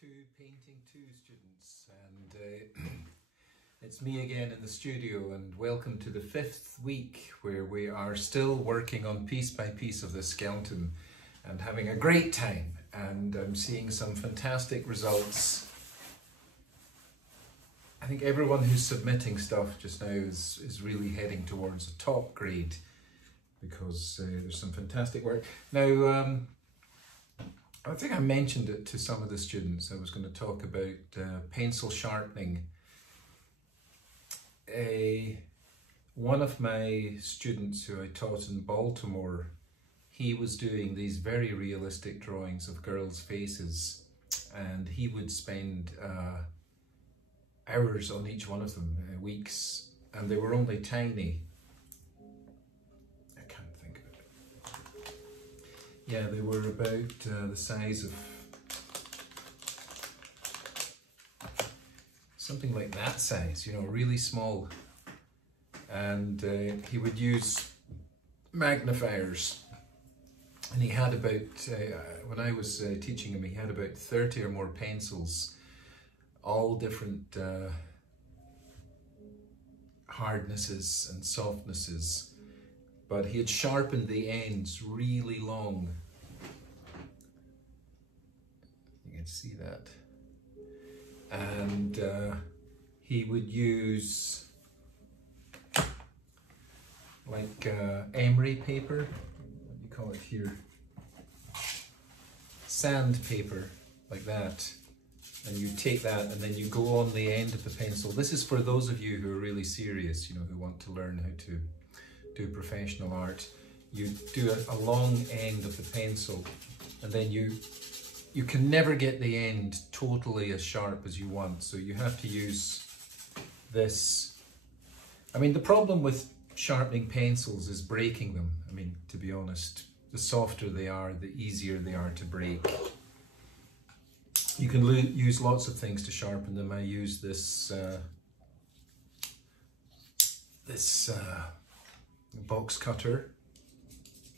to Painting 2 students, and it's me again in the studio, and welcome to the 5th week where we are still working on piece by piece of this skeleton and having a great time, and I'm seeing some fantastic results. I think everyone who's submitting stuff just now is really heading towards a top grade because there's some fantastic work. Now, I think I mentioned it to some of the students. I was going to talk about pencil sharpening. One of my students who I taught in Baltimore, he was doing these very realistic drawings of girls' faces, and he would spend hours on each one of them, weeks, and they were only tiny. Yeah, they were about the size of something like that size, you know, really small. And he would use magnifiers. And he had about, when I was teaching him, he had about 30 or more pencils, all different hardnesses and softnesses. But he had sharpened the ends really long. You can see that. And he would use like emery paper, what do you call it here? Sandpaper, like that. And you take that and then you go on the end of the pencil. This is for those of you who are really serious, you know, who want to learn how to do professional art. You do a long end of the pencil, and then you can never get the end totally as sharp as you want, so you have to use this. I mean, the problem with sharpening pencils is breaking them. I mean, to be honest, the softer they are, the easier they are to break. You can use lots of things to sharpen them. I use this box cutter.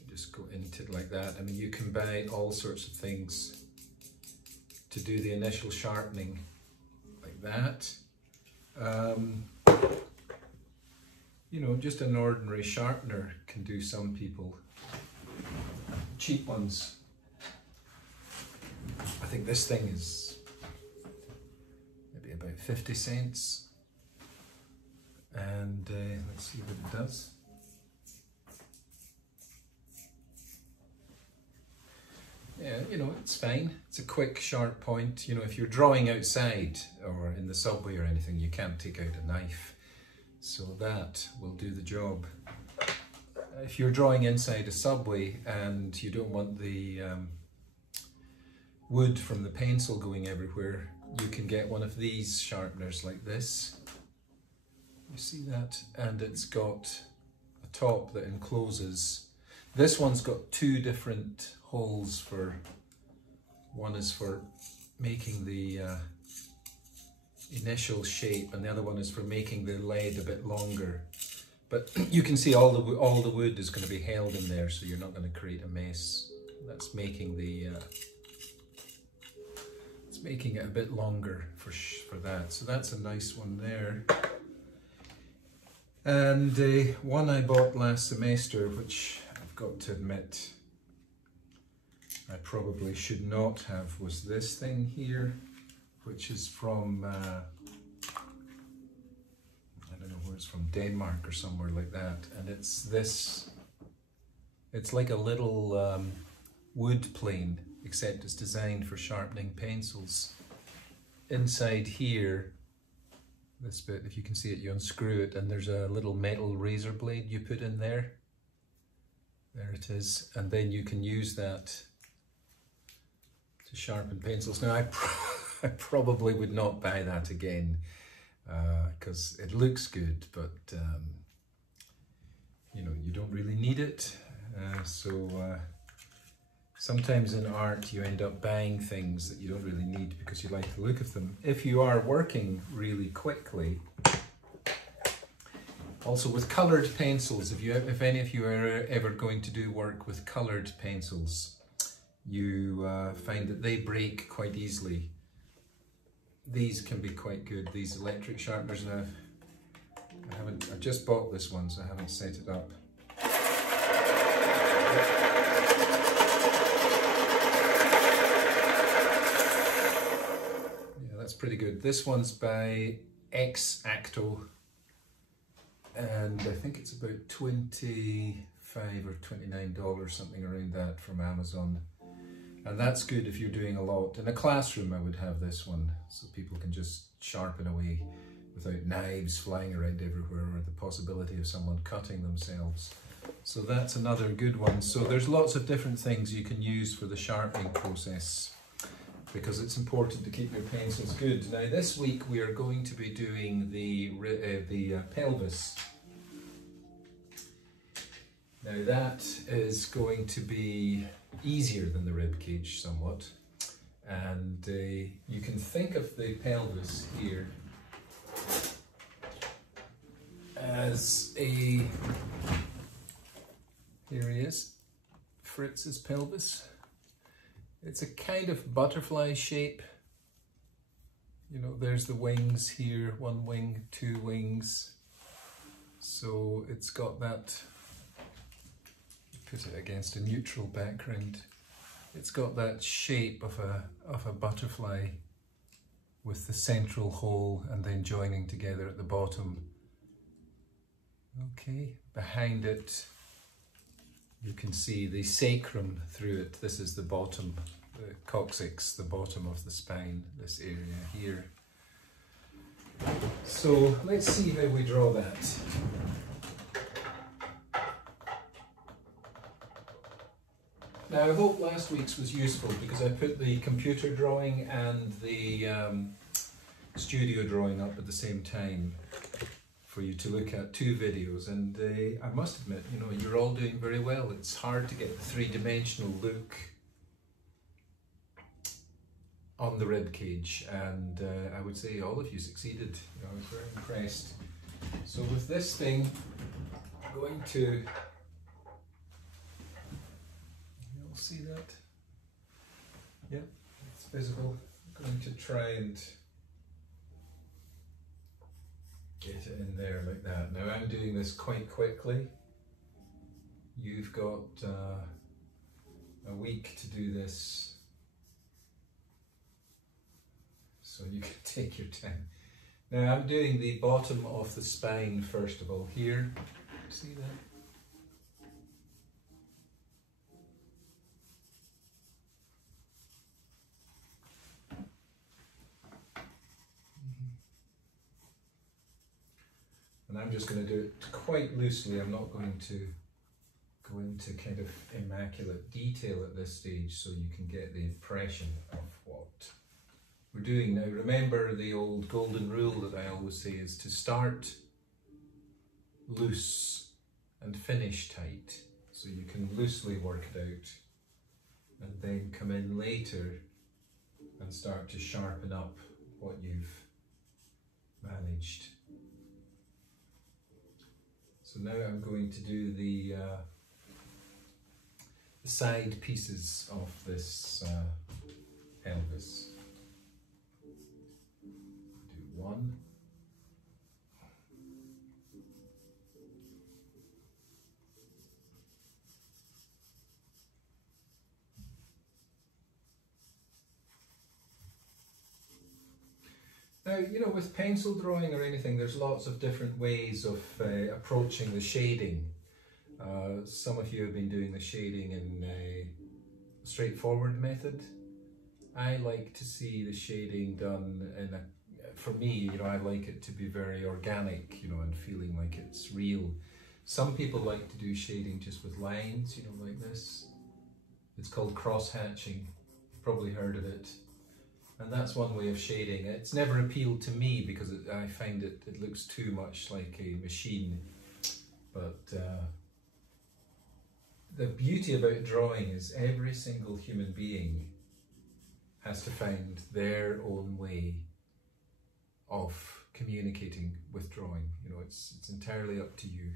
You just go into it like that. I mean, you can buy all sorts of things to do the initial sharpening, like that. You know, just an ordinary sharpener can do some people. Cheap ones. I think this thing is maybe about 50 cents. And let's see what it does. Yeah, you know, it's fine. It's a quick, sharp point. You know, if you're drawing outside or in the subway or anything, you can't take out a knife. So that will do the job. If you're drawing inside a subway and you don't want the wood from the pencil going everywhere, you can get one of these sharpeners like this. You see that? And it's got a top that encloses. This one's got two different holes for, one is for making the initial shape, and the other one is for making the lead a bit longer. But you can see all the wood is going to be held in there, so you're not going to create a mess. That's making the it's making it a bit longer for that. So that's a nice one there. And one I bought last semester, which I've got to admit I probably should not have, was this thing here, which is from, I don't know where it's from, Denmark or somewhere like that. And it's this, it's like a little wood plane, except it's designed for sharpening pencils. Inside here, this bit, if you can see it, you unscrew it, and there's a little metal razor blade you put in there. There it is. And then you can use that to sharpen pencils. Now, I probably would not buy that again because it looks good, but you know, you don't really need it. Sometimes in art you end up buying things that you don't really need because you like the look of them. If you are working really quickly, also with coloured pencils, if any of you are ever going to do work with coloured pencils, you find that they break quite easily. these can be quite good, these electric sharpeners. Now, I just bought this one, so I haven't set it up. Yeah, that's pretty good. This one's by X-Acto, and I think it's about $25 or $29, something around that, from Amazon. And that's good if you're doing a lot. In a classroom, I would have this one, so people can just sharpen away without knives flying around everywhere or the possibility of someone cutting themselves. So that's another good one. So there's lots of different things you can use for the sharpening process, because it's important to keep your pencils good. Now this week we are going to be doing the pelvis. Now that is going to be easier than the rib cage somewhat, and you can think of the pelvis here as a, here he is, Fritz's pelvis. It's a kind of butterfly shape. You know, there's the wings here, one wing, two wings. So it's got that, put it against a neutral background. It's got that shape of a butterfly with the central hole and then joining together at the bottom. Okay, behind it you can see the sacrum through it. This is the bottom, the coccyx, the bottom of the spine, this area here. So let's see how we draw that. Now I hope last week's was useful, because I put the computer drawing and the studio drawing up at the same time for you to look at, 2 videos, and I must admit, you know, you're all doing very well. It's hard to get the 3-dimensional look on the rib cage, and I would say all of you succeeded. You know, I was very impressed. So with this thing, I'm going to, you'll see that? Yep, it's visible. I'm going to try and get it in there like that. Now I'm doing this quite quickly. You've got a week to do this, so you can take your time. Now I'm doing the bottom of the spine first of all here. See that? And I'm just going to do it quite loosely. I'm not going to go into kind of immaculate detail at this stage, so you can get the impression of what we're doing. Now remember the old golden rule that I always say is to start loose and finish tight. So you can loosely work it out and then come in later and start to sharpen up what you've managed. So now I'm going to do the side pieces of this pelvis. Do one. Now, you know, with pencil drawing or anything, there's lots of different ways of approaching the shading. Some of you have been doing the shading in a straightforward method. I like to see the shading done in a, for me, you know, I like it to be very organic, you know, and feeling like it's real. Some people like to do shading just with lines, you know, like this. It's called cross-hatching. You've probably heard of it. And that's one way of shading. It's never appealed to me because I find it looks too much like a machine. But the beauty about drawing is every single human being has to find their own way of communicating with drawing. You know, it's entirely up to you.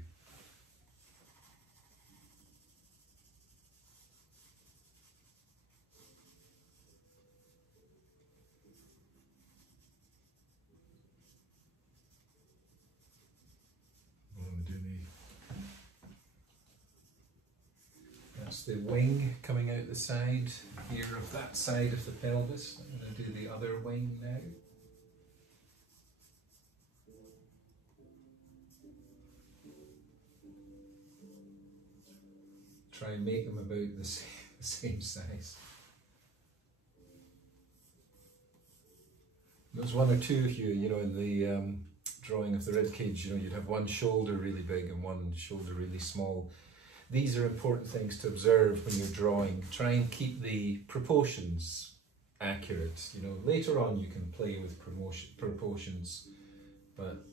That's the wing coming out the side here of that side of the pelvis. I'm going to do the other wing now. Try and make them about the same size. There's one or two of you, in the drawing of the rib cage, you'd have one shoulder really big and one shoulder really small. These are important things to observe when you're drawing. Try and keep the proportions accurate. Later on you can play with proportions, but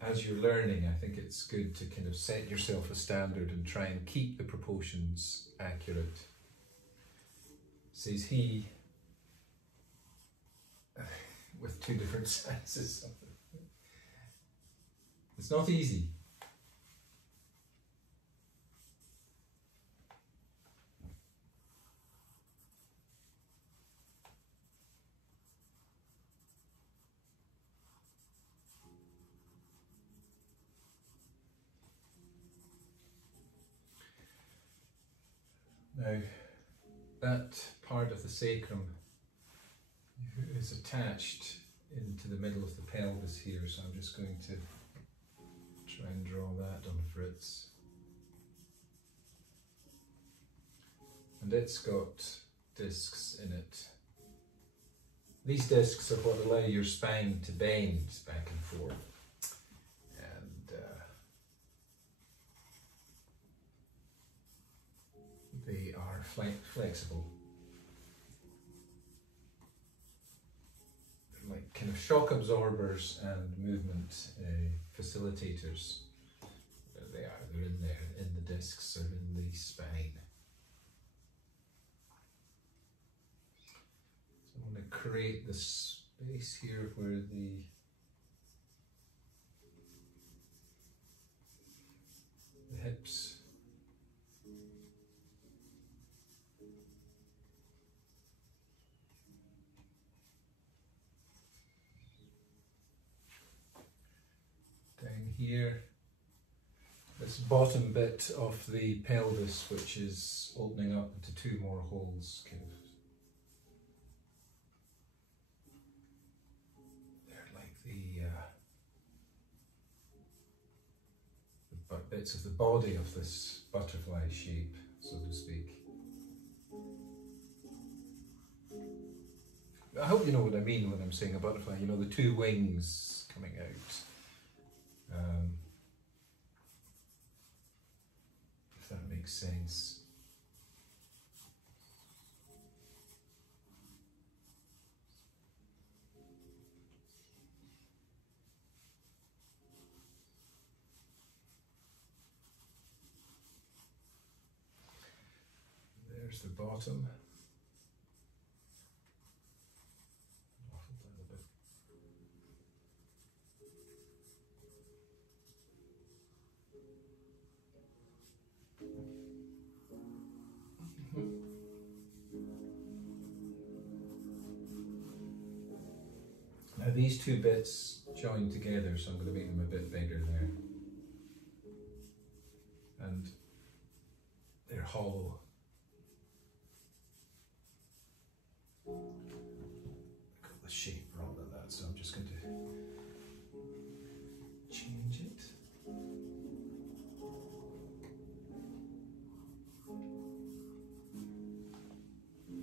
as you're learning, I think it's good to kind of set yourself a standard and try and keep the proportions accurate. Says he, with two different sizes. It's not easy. Now, that part of the sacrum is attached into the middle of the pelvis here, so I'm just going to try and draw that on Fritz. And it's got discs in it. These discs are what allow your spine to bend back and forth. And they are flexible. Like kind of shock absorbers and movement facilitators. There they are, they're in there, in the discs or in the spine. So I'm going to create the space here where the hips here, this bottom bit of the pelvis, which is opening up into two more holes, kind of. They're like the bits of the body of this butterfly shape, so to speak. I hope you know what I mean when I'm saying a butterfly, the two wings coming out. If that makes sense. There's the bottom. Now these two bits join together, so I'm going to make them a bit bigger there. And they're hollow. I got the shape wrong on that, so I'm just going to change it.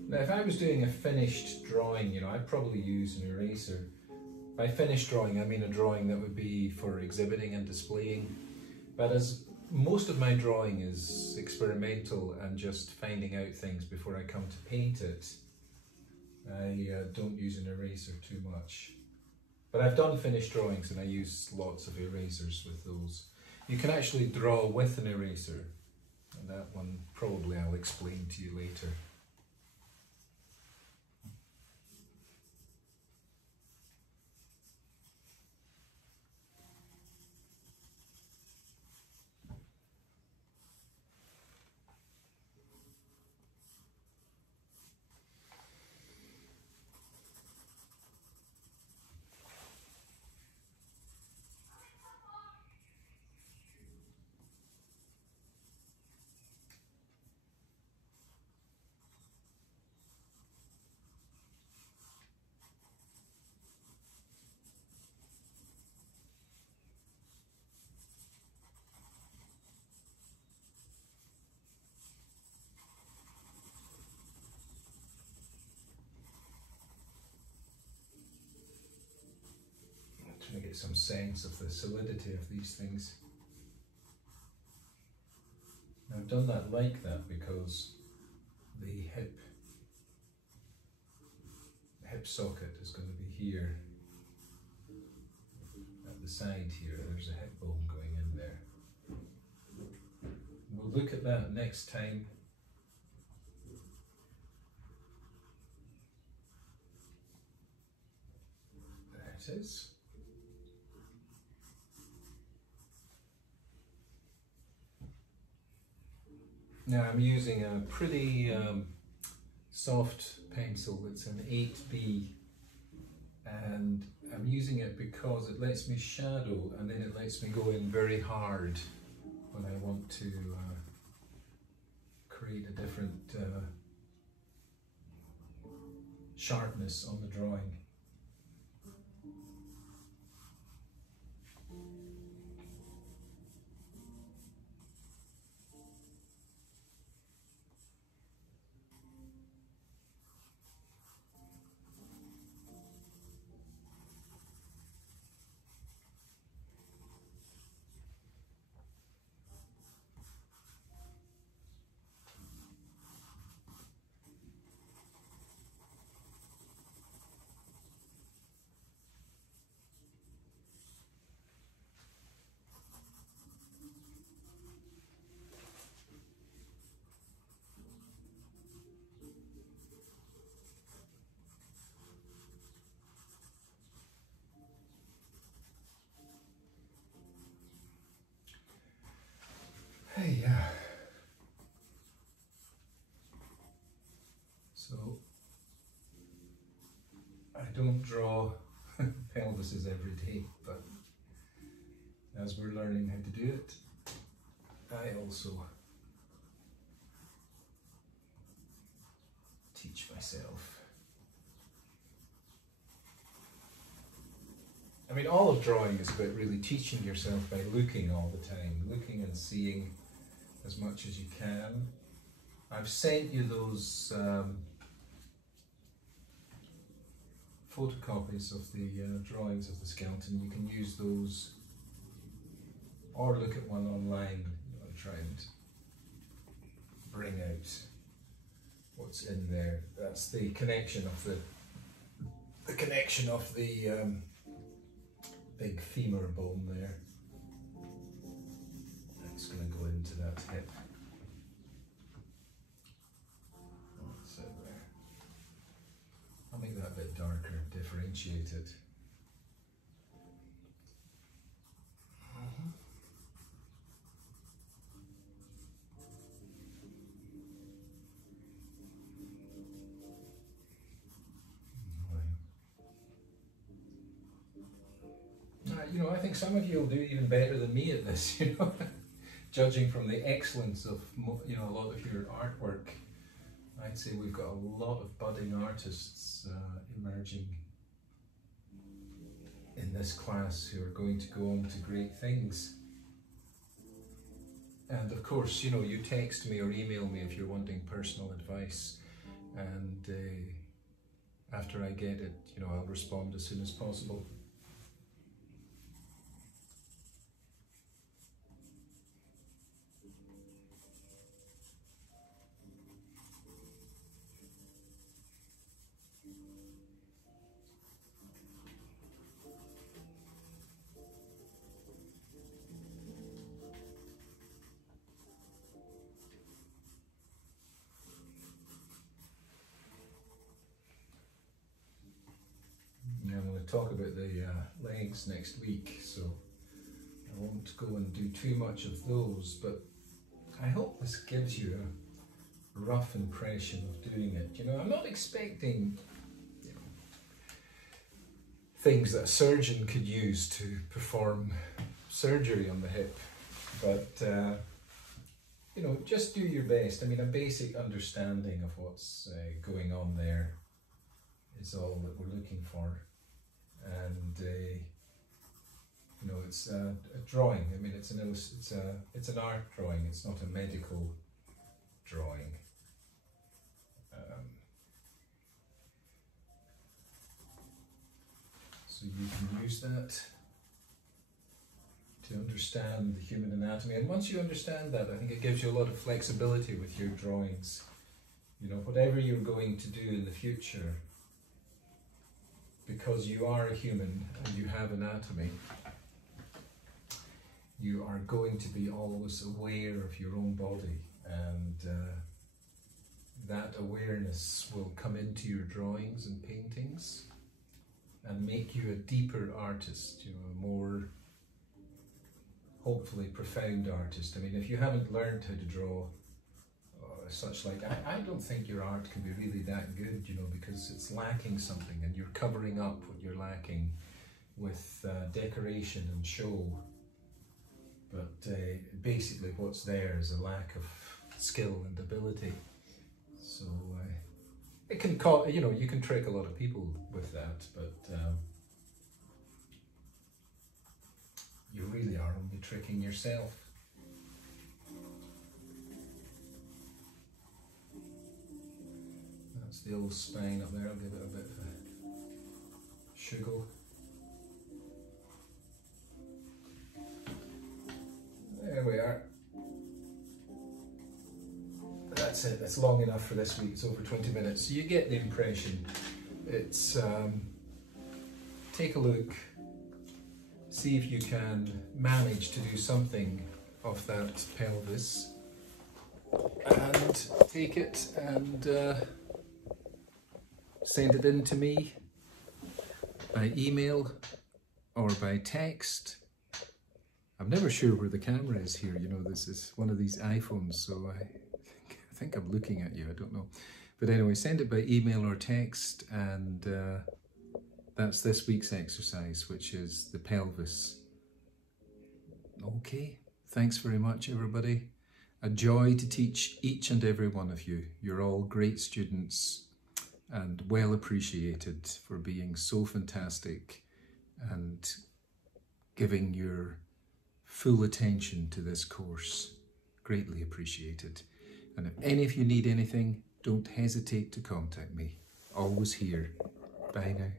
Now if I was doing a finished drawing, I'd probably use an eraser. By finished drawing, I mean a drawing that would be for exhibiting and displaying. But as most of my drawing is experimental and just finding out things before I come to paint it, I don't use an eraser too much. But I've done finished drawings and I use lots of erasers with those. You can actually draw with an eraser, and that one probably I'll explain to you later. trying to get some sense of the solidity of these things. I've done that like that because the hip socket is going to be here at the side here. There's a hip bone going in there. We'll look at that next time. There it is. Now I'm using a pretty soft pencil. It's an 8B, and I'm using it because it lets me shadow and then it lets me go in very hard when I want to create a different sharpness on the drawing. Hey, so I don't draw pelvises every day, but as we're learning how to do it, I also teach myself. I mean, all of drawing is about really teaching yourself by looking all the time, looking and seeing as much as you can. I've sent you those photocopies of the drawings of the skeleton. You can use those or look at one online and try and bring out what's in there. That's the connection of the big femur bone there. It's going to go into that hip. That's it there. I'll make that a bit darker, differentiate it. You know, I think some of you will do even better than me at this, you know, judging from the excellence of, you know, a lot of your artwork. I'd say we've got a lot of budding artists emerging in this class who are going to go on to great things. And of course, you know, you text me or email me if you're wanting personal advice, and after I get it, you know, I'll respond as soon as possible. Talk about the legs next week, so I won't go and do too much of those, but I hope this gives you a rough impression of doing it. You know, I'm not expecting, you know, things that a surgeon could use to perform surgery on the hip, but you know, just do your best. I mean, a basic understanding of what's going on there is all that we're looking for. And you know, it's a drawing. I mean, it's an art drawing. It's not a medical drawing. So you can use that to understand the human anatomy. And once you understand that, I think it gives you a lot of flexibility with your drawings. You know, whatever you're going to do in the future, because you are a human and you have anatomy, you are going to be always aware of your own body, and that awareness will come into your drawings and paintings and make you a deeper artist, you know, a more, hopefully, profound artist. I mean, if you haven't learned how to draw, such like, I don't think your art can be really that good, you know, because it's lacking something, and you're covering up what you're lacking with decoration and show. But basically what's there is a lack of skill and ability. So it can cause, you know, you can trick a lot of people with that, but you really are only tricking yourself. That's the old spine up there. I'll give it a bit of a shuggle. There we are. That's it. That's long enough for this week. It's over 20 minutes. So you get the impression. It's take a look, see if you can manage to do something of that pelvis, and take it and send it in to me by email or by text. I'm never sure where the camera is here, you know, this is one of these iPhones, so I think I'm looking at you, I don't know. But anyway, send it by email or text, and that's this week's exercise, which is the pelvis. Okay, thanks very much, everybody. A joy to teach each and every one of you. You're all great students and well appreciated for being so fantastic and giving your full attention to this course. Greatly appreciated. And if any of you need anything, don't hesitate to contact me. Always here. Bye now.